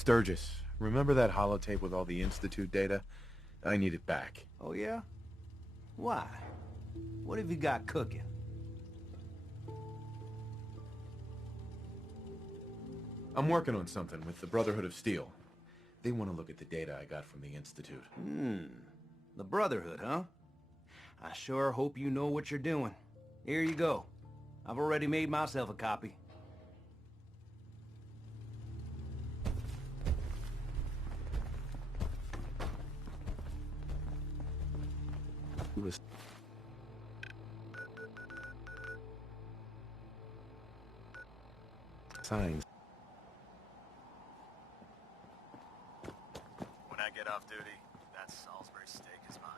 Sturgis, remember that holotape with all the Institute data? I need it back. Oh yeah? Why? What have you got cooking? I'm working on something with the Brotherhood of Steel. They want to look at the data I got from the Institute. The Brotherhood, huh? I sure hope you know what you're doing. Here you go. I've already made myself a copy. Signs. When I get off duty, that Salisbury steak is mine.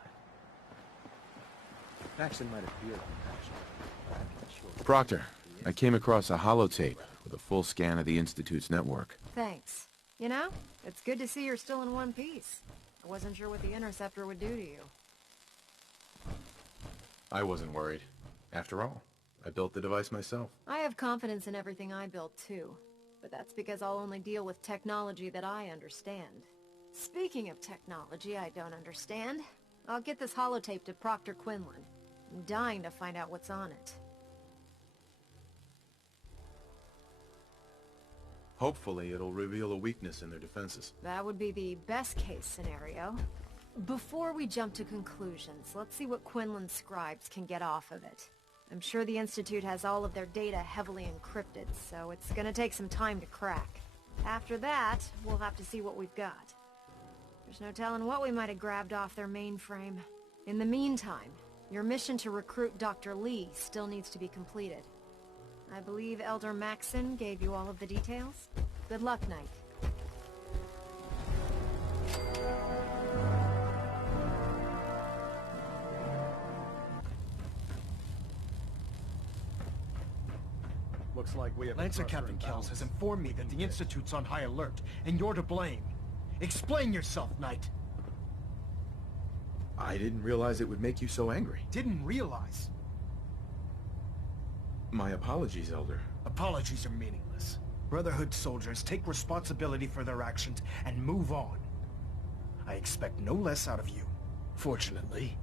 Faction might appear compassionate, but I'm not sure. Proctor, I came across a holotape with a full scan of the Institute's network. Thanks. You know, it's good to see you're still in one piece. I wasn't sure what the Interceptor would do to you. I wasn't worried. After all, I built the device myself. I have confidence in everything I built too, but that's because I'll only deal with technology that I understand. Speaking of technology I don't understand, I'll get this holotape to Proctor Quinlan. I'm dying to find out what's on it. Hopefully it'll reveal a weakness in their defenses. That would be the best case scenario. Before we jump to conclusions, let's see what Quinlan's scribes can get off of it. I'm sure the Institute has all of their data heavily encrypted, so it's gonna take some time to crack. After that, we'll have to see what we've got. There's no telling what we might have grabbed off their mainframe. In the meantime, your mission to recruit Dr. Lee still needs to be completed. I believe Elder Maxson gave you all of the details. Good luck, Knight. Looks like we have Lancer Captain Kells has informed me that the Institute's on high alert, and you're to blame. Explain yourself, Knight. I didn't realize it would make you so angry. Didn't realize. My apologies, Elder. Apologies are meaningless. Brotherhood soldiers take responsibility for their actions and move on. I expect no less out of you. Fortunately,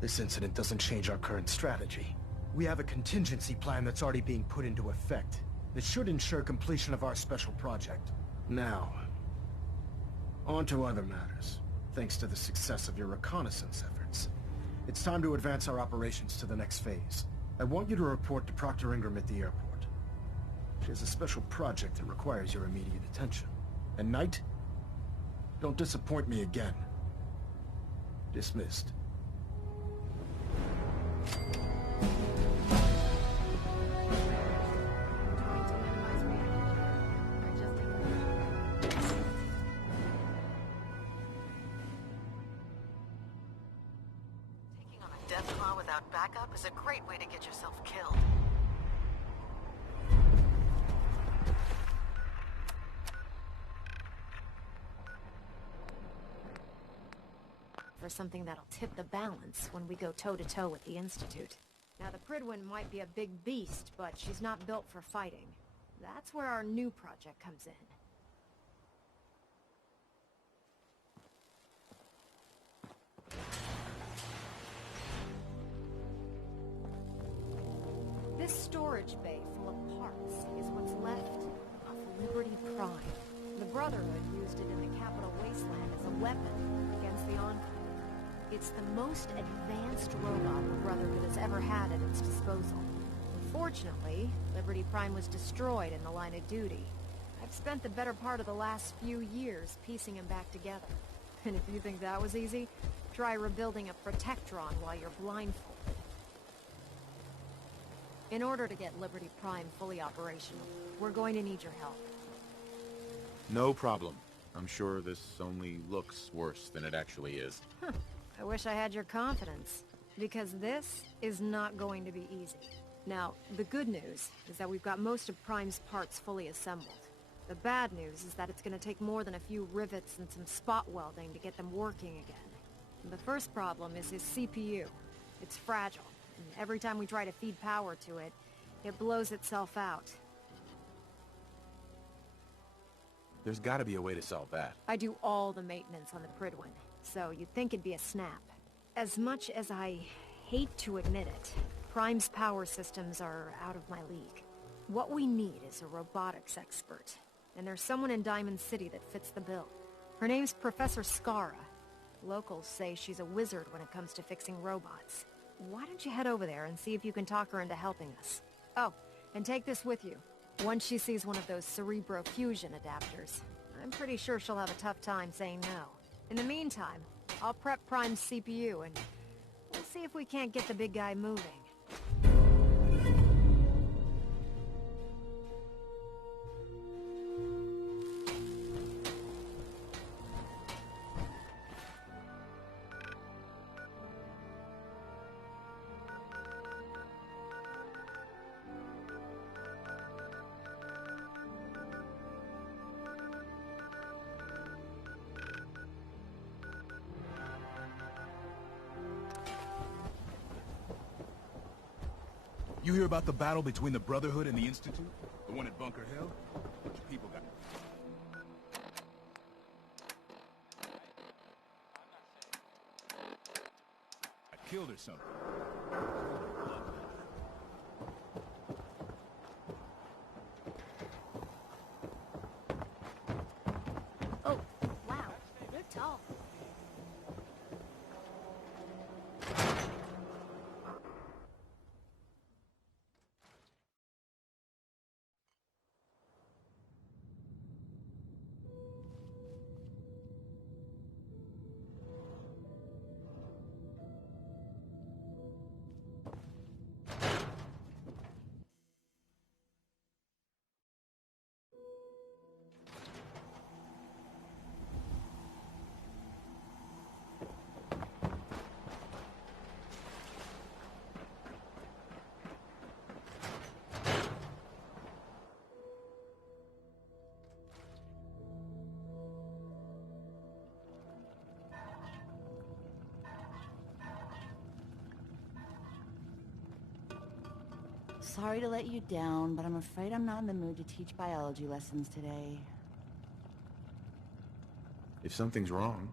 this incident doesn't change our current strategy. We have a contingency plan that's already being put into effect that should ensure completion of our special project. Now, on to other matters. Thanks to the success of your reconnaissance efforts, it's time to advance our operations to the next phase. I want you to report to Proctor Ingram at the airport. She has a special project that requires your immediate attention. And Knight, don't disappoint me again. Dismissed. Taking on a death claw without backup is a great way to get yourself killed. For something that'll tip the balance when we go toe-to-toe with the Institute. Now, the Prydwen might be a big beast, but she's not built for fighting. That's where our new project comes in. This storage bay full of parts is what's left of Liberty Prime. The Brotherhood used it in the Capital Wasteland as a weapon against the Enclave. It's the most advanced robot the Brotherhood has ever had at its disposal. Unfortunately, Liberty Prime was destroyed in the line of duty. I've spent the better part of the last few years piecing him back together. And if you think that was easy, try rebuilding a Protectron while you're blindfolded. In order to get Liberty Prime fully operational, we're going to need your help. No problem. I'm sure this only looks worse than it actually is. I wish I had your confidence, because this is not going to be easy. Now, the good news is that we've got most of Prime's parts fully assembled. The bad news is that it's going to take more than a few rivets and some spot welding to get them working again. And the first problem is his CPU. It's fragile, and every time we try to feed power to it, it blows itself out. There's gotta be a way to solve that. I do all the maintenance on the Pridwin, so you'd think it'd be a snap. As much as I hate to admit it, Prime's power systems are out of my league. What we need is a robotics expert, and there's someone in Diamond City that fits the bill. Her name's Professor Skara. Locals say she's a wizard when it comes to fixing robots. Why don't you head over there and see if you can talk her into helping us? Oh, and take this with you. Once she sees one of those Cerebro fusion adapters, I'm pretty sure she'll have a tough time saying no. In the meantime, I'll prep Prime's CPU and we'll see if we can't get the big guy moving. You hear about the battle between the Brotherhood and the Institute? The one at Bunker Hill? Bunch of people got... killed or something. Oh, wow. They're tall. Sorry to let you down, but I'm afraid I'm not in the mood to teach biology lessons today. If something's wrong,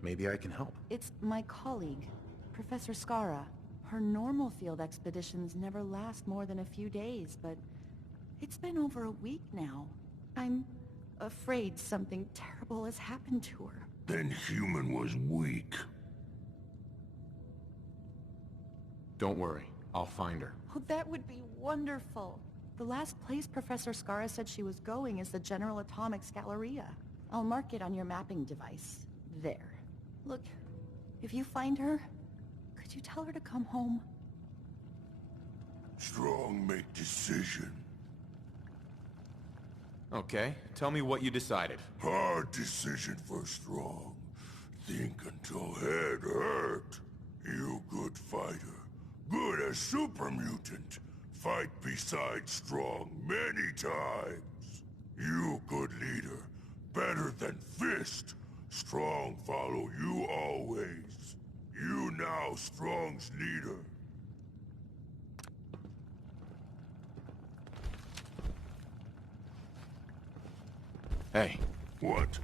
maybe I can help. It's my colleague, Professor Skara. Her normal field expeditions never last more than a few days, but it's been over a week now. I'm afraid something terrible has happened to her. Then human was weak. Don't worry, I'll find her. Oh, that would be wonderful. The last place Professor Skara said she was going is the General Atomics Galleria. I'll mark it on your mapping device. There. Look, if you find her, could you tell her to come home? Strong make decision. Okay, tell me what you decided. Hard decision for Strong. Think until head hurt. You good fighter. Good as super mutant. Fight beside Strong many times. You good leader. Better than Fist. Strong follow you always. You now Strong's leader. Hey. What?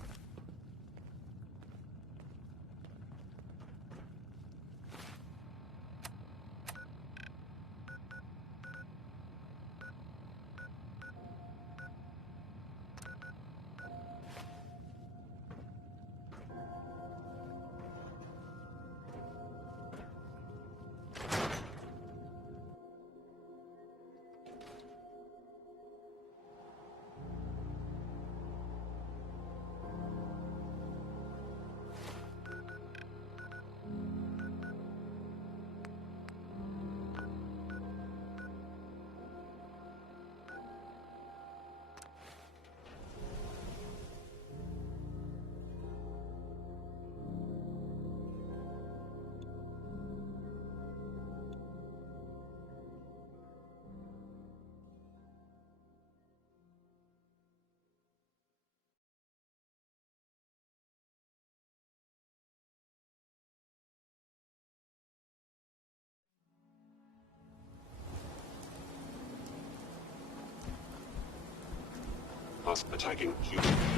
us attacking humans.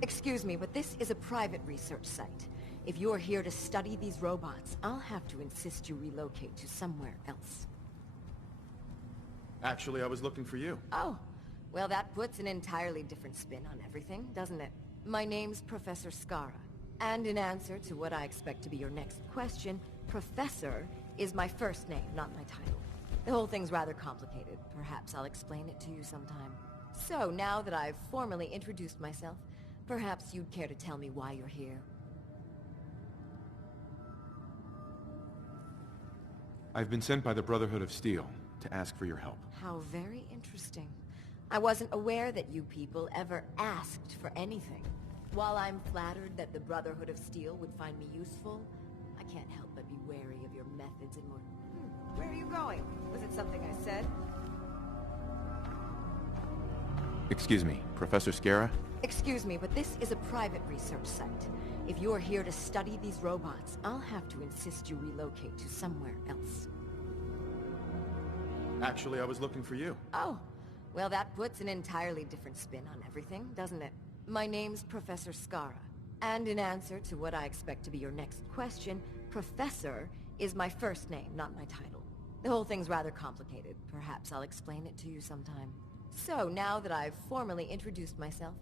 Excuse me, but this is a private research site. If you're here to study these robots, I'll have to insist you relocate to somewhere else. Actually, I was looking for you. Oh, well that puts an entirely different spin on everything, doesn't it? My name's Professor Skara, and in answer to what I expect to be your next question, Professor is my first name, not my title. The whole thing's rather complicated. Perhaps I'll explain it to you sometime. So, now that I've formally introduced myself, perhaps you'd care to tell me why you're here. I've been sent by the Brotherhood of Steel to ask for your help. How very interesting. I wasn't aware that you people ever asked for anything. While I'm flattered that the Brotherhood of Steel would find me useful, I can't help but be wary of your methods and more... Where are you going? Was it something I said? Excuse me, Professor Skara? Excuse me, but this is a private research site. If you're here to study these robots, I'll have to insist you relocate to somewhere else. Actually, I was looking for you. Oh, well that puts an entirely different spin on everything, doesn't it? My name's Professor Skara, and in answer to what I expect to be your next question, Professor is my first name, not my title. The whole thing's rather complicated. Perhaps I'll explain it to you sometime. So, now that I've formally introduced myself,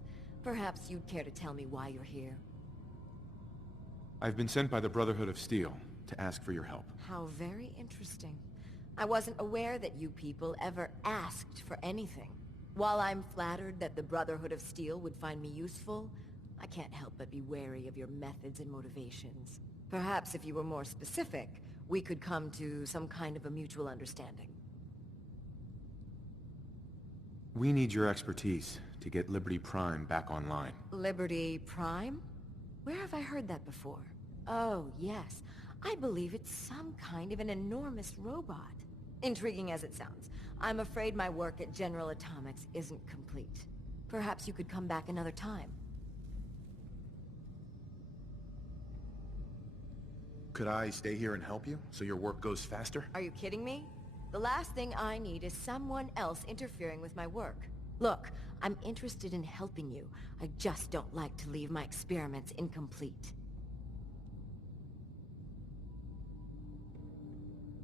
perhaps you'd care to tell me why you're here. I've been sent by the Brotherhood of Steel to ask for your help. How very interesting. I wasn't aware that you people ever asked for anything. While I'm flattered that the Brotherhood of Steel would find me useful, I can't help but be wary of your methods and motivations. Perhaps if you were more specific, we could come to some kind of a mutual understanding. We need your expertise to get Liberty Prime back online. Liberty Prime? Where have I heard that before? Oh, yes. I believe it's some kind of an enormous robot. Intriguing as it sounds, I'm afraid my work at General Atomics isn't complete. Perhaps you could come back another time. Could I stay here and help you, so your work goes faster? Are you kidding me? The last thing I need is someone else interfering with my work. Look, I'm interested in helping you. I just don't like to leave my experiments incomplete.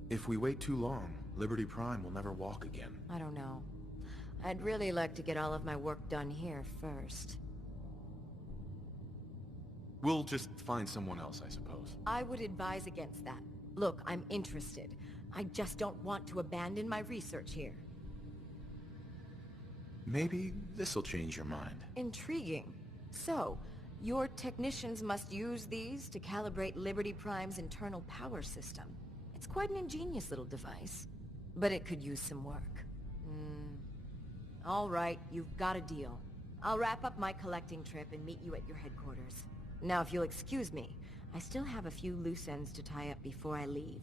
If we wait too long, Liberty Prime will never walk again. I don't know. I'd really like to get all of my work done here first. We'll just find someone else, I suppose. I would advise against that. Look, I'm interested. I just don't want to abandon my research here. Maybe this'll change your mind. Intriguing. So, your technicians must use these to calibrate Liberty Prime's internal power system. It's quite an ingenious little device, but it could use some work. All right, you've got a deal. I'll wrap up my collecting trip and meet you at your headquarters. Now, if you'll excuse me, I still have a few loose ends to tie up before I leave.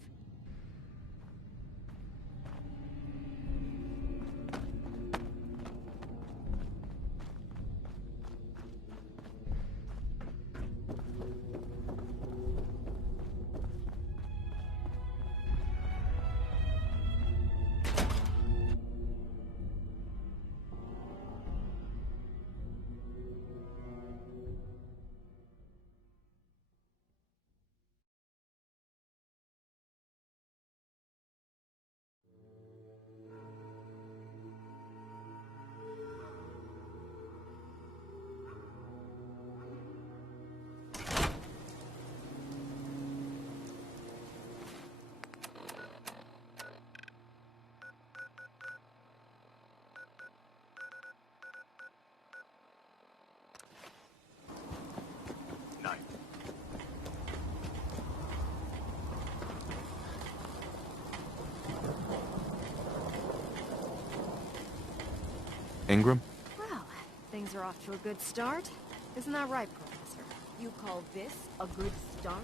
Ingram? Well, things are off to a good start. Isn't that right, Professor? You call this a good start?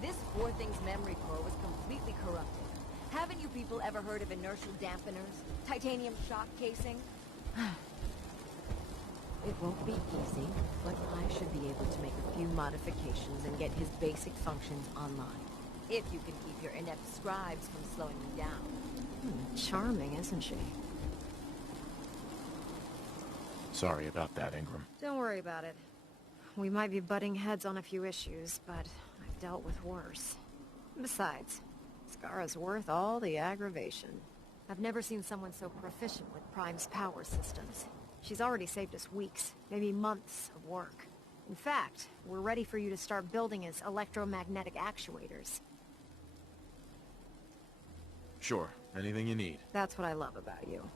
This Four Things memory core was completely corrupted. Haven't you people ever heard of inertial dampeners? Titanium shock casing? It won't be easy, but I should be able to make a few modifications and get his basic functions online. If you can keep your inept scribes from slowing me down. Charming, isn't she? Sorry about that, Ingram. Don't worry about it. We might be butting heads on a few issues, but I've dealt with worse. Besides, Scara's worth all the aggravation. I've never seen someone so proficient with Prime's power systems. She's already saved us weeks, maybe months of work. In fact, we're ready for you to start building his electromagnetic actuators. Sure, anything you need. That's what I love about you.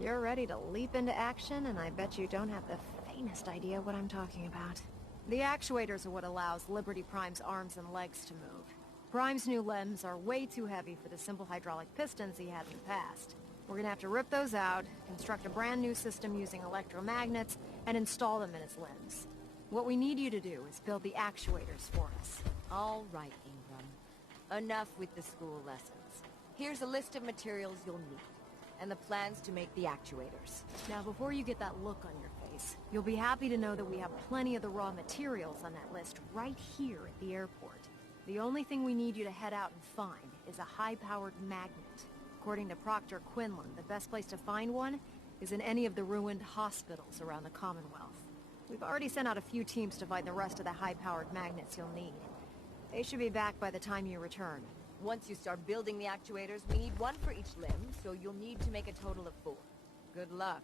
You're ready to leap into action, and I bet you don't have the faintest idea what I'm talking about. The actuators are what allows Liberty Prime's arms and legs to move. Prime's new limbs are way too heavy for the simple hydraulic pistons he had in the past. We're gonna have to rip those out, construct a brand new system using electromagnets, and install them in his limbs. What we need you to do is build the actuators for us. All right, Ingram. Enough with the school lessons. Here's a list of materials you'll need, and the plans to make the actuators. Now, before you get that look on your face, you'll be happy to know that we have plenty of the raw materials on that list right here at the airport. The only thing we need you to head out and find is a high-powered magnet. According to Proctor Quinlan, the best place to find one is in any of the ruined hospitals around the Commonwealth. We've already sent out a few teams to find the rest of the high-powered magnets you'll need. They should be back by the time you return. Once you start building the actuators, we need one for each limb, so you'll need to make a total of 4. Good luck.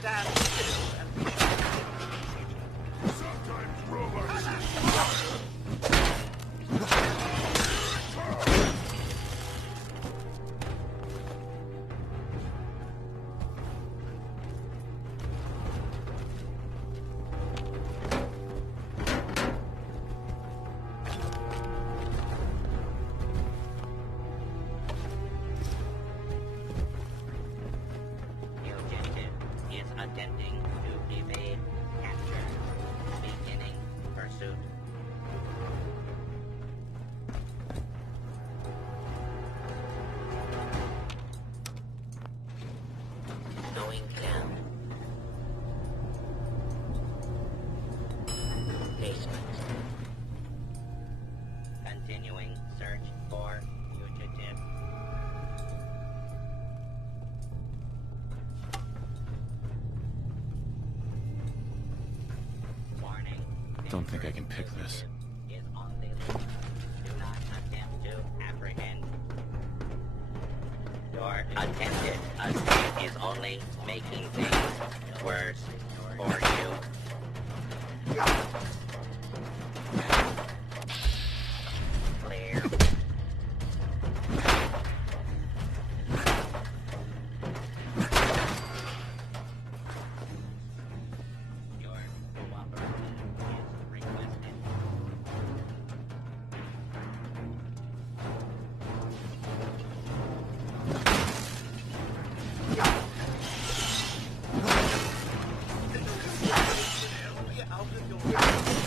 stand still and be Sometimes robots attempting to evade capture. Beginning pursuit. Going down. Basement. Continuing search for fugitive. Don't think I can pick this. Is on the list. Do not attempt to apprehend. Your attempted escape is only making things worse for you. Clear. out of your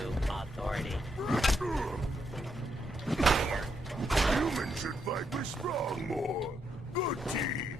to authority. Humans should fight with strong more. Good team.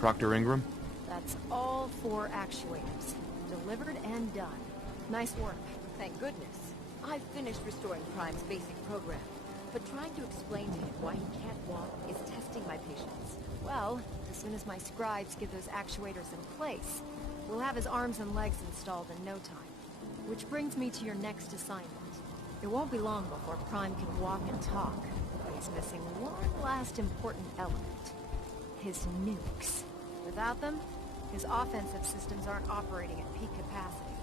Proctor Ingram? That's all 4 actuators. Delivered and done. Nice work. Thank goodness. I've finished restoring Prime's basic program, but trying to explain to him why he can't walk is testing my patience. Well, as soon as my scribes get those actuators in place, we'll have his arms and legs installed in no time. Which brings me to your next assignment. It won't be long before Prime can walk and talk, but he's missing one last important element. His nukes. Without them, his offensive systems aren't operating at peak capacity.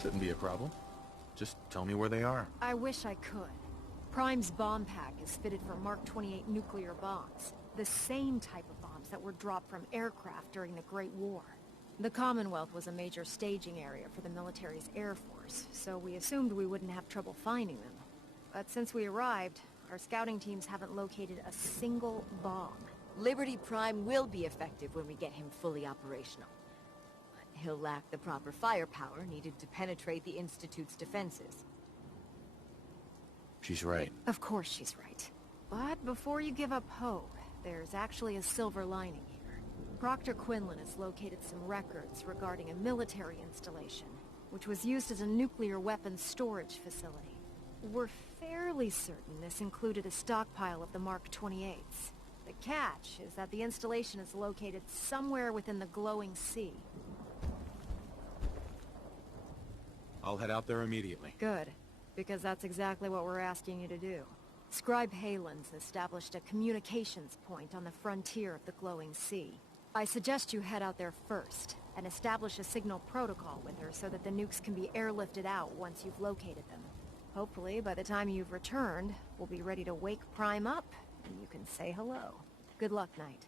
Shouldn't be a problem. Just tell me where they are. I wish I could. Prime's bomb pack is fitted for Mark 28 nuclear bombs. The same type of bombs that were dropped from aircraft during the Great War. The Commonwealth was a major staging area for the military's air force, so we assumed we wouldn't have trouble finding them. But since we arrived, our scouting teams haven't located a single bomb. Liberty Prime will be effective when we get him fully operational. But he'll lack the proper firepower needed to penetrate the Institute's defenses. She's right. Of course she's right. But before you give up hope, there's actually a silver lining here. Proctor Quinlan has located some records regarding a military installation, which was used as a nuclear weapons storage facility. We're fairly certain this included a stockpile of the Mark 28s. The catch is that the installation is located somewhere within the glowing sea. I'll head out there immediately. Good, because that's exactly what we're asking you to do. Scribe Halen's established a communications point on the frontier of the glowing sea. I suggest you head out there first, and establish a signal protocol with her so that the nukes can be airlifted out once you've located them. Hopefully, by the time you've returned, we'll be ready to wake Prime up, and you can say hello. Good luck, Knight.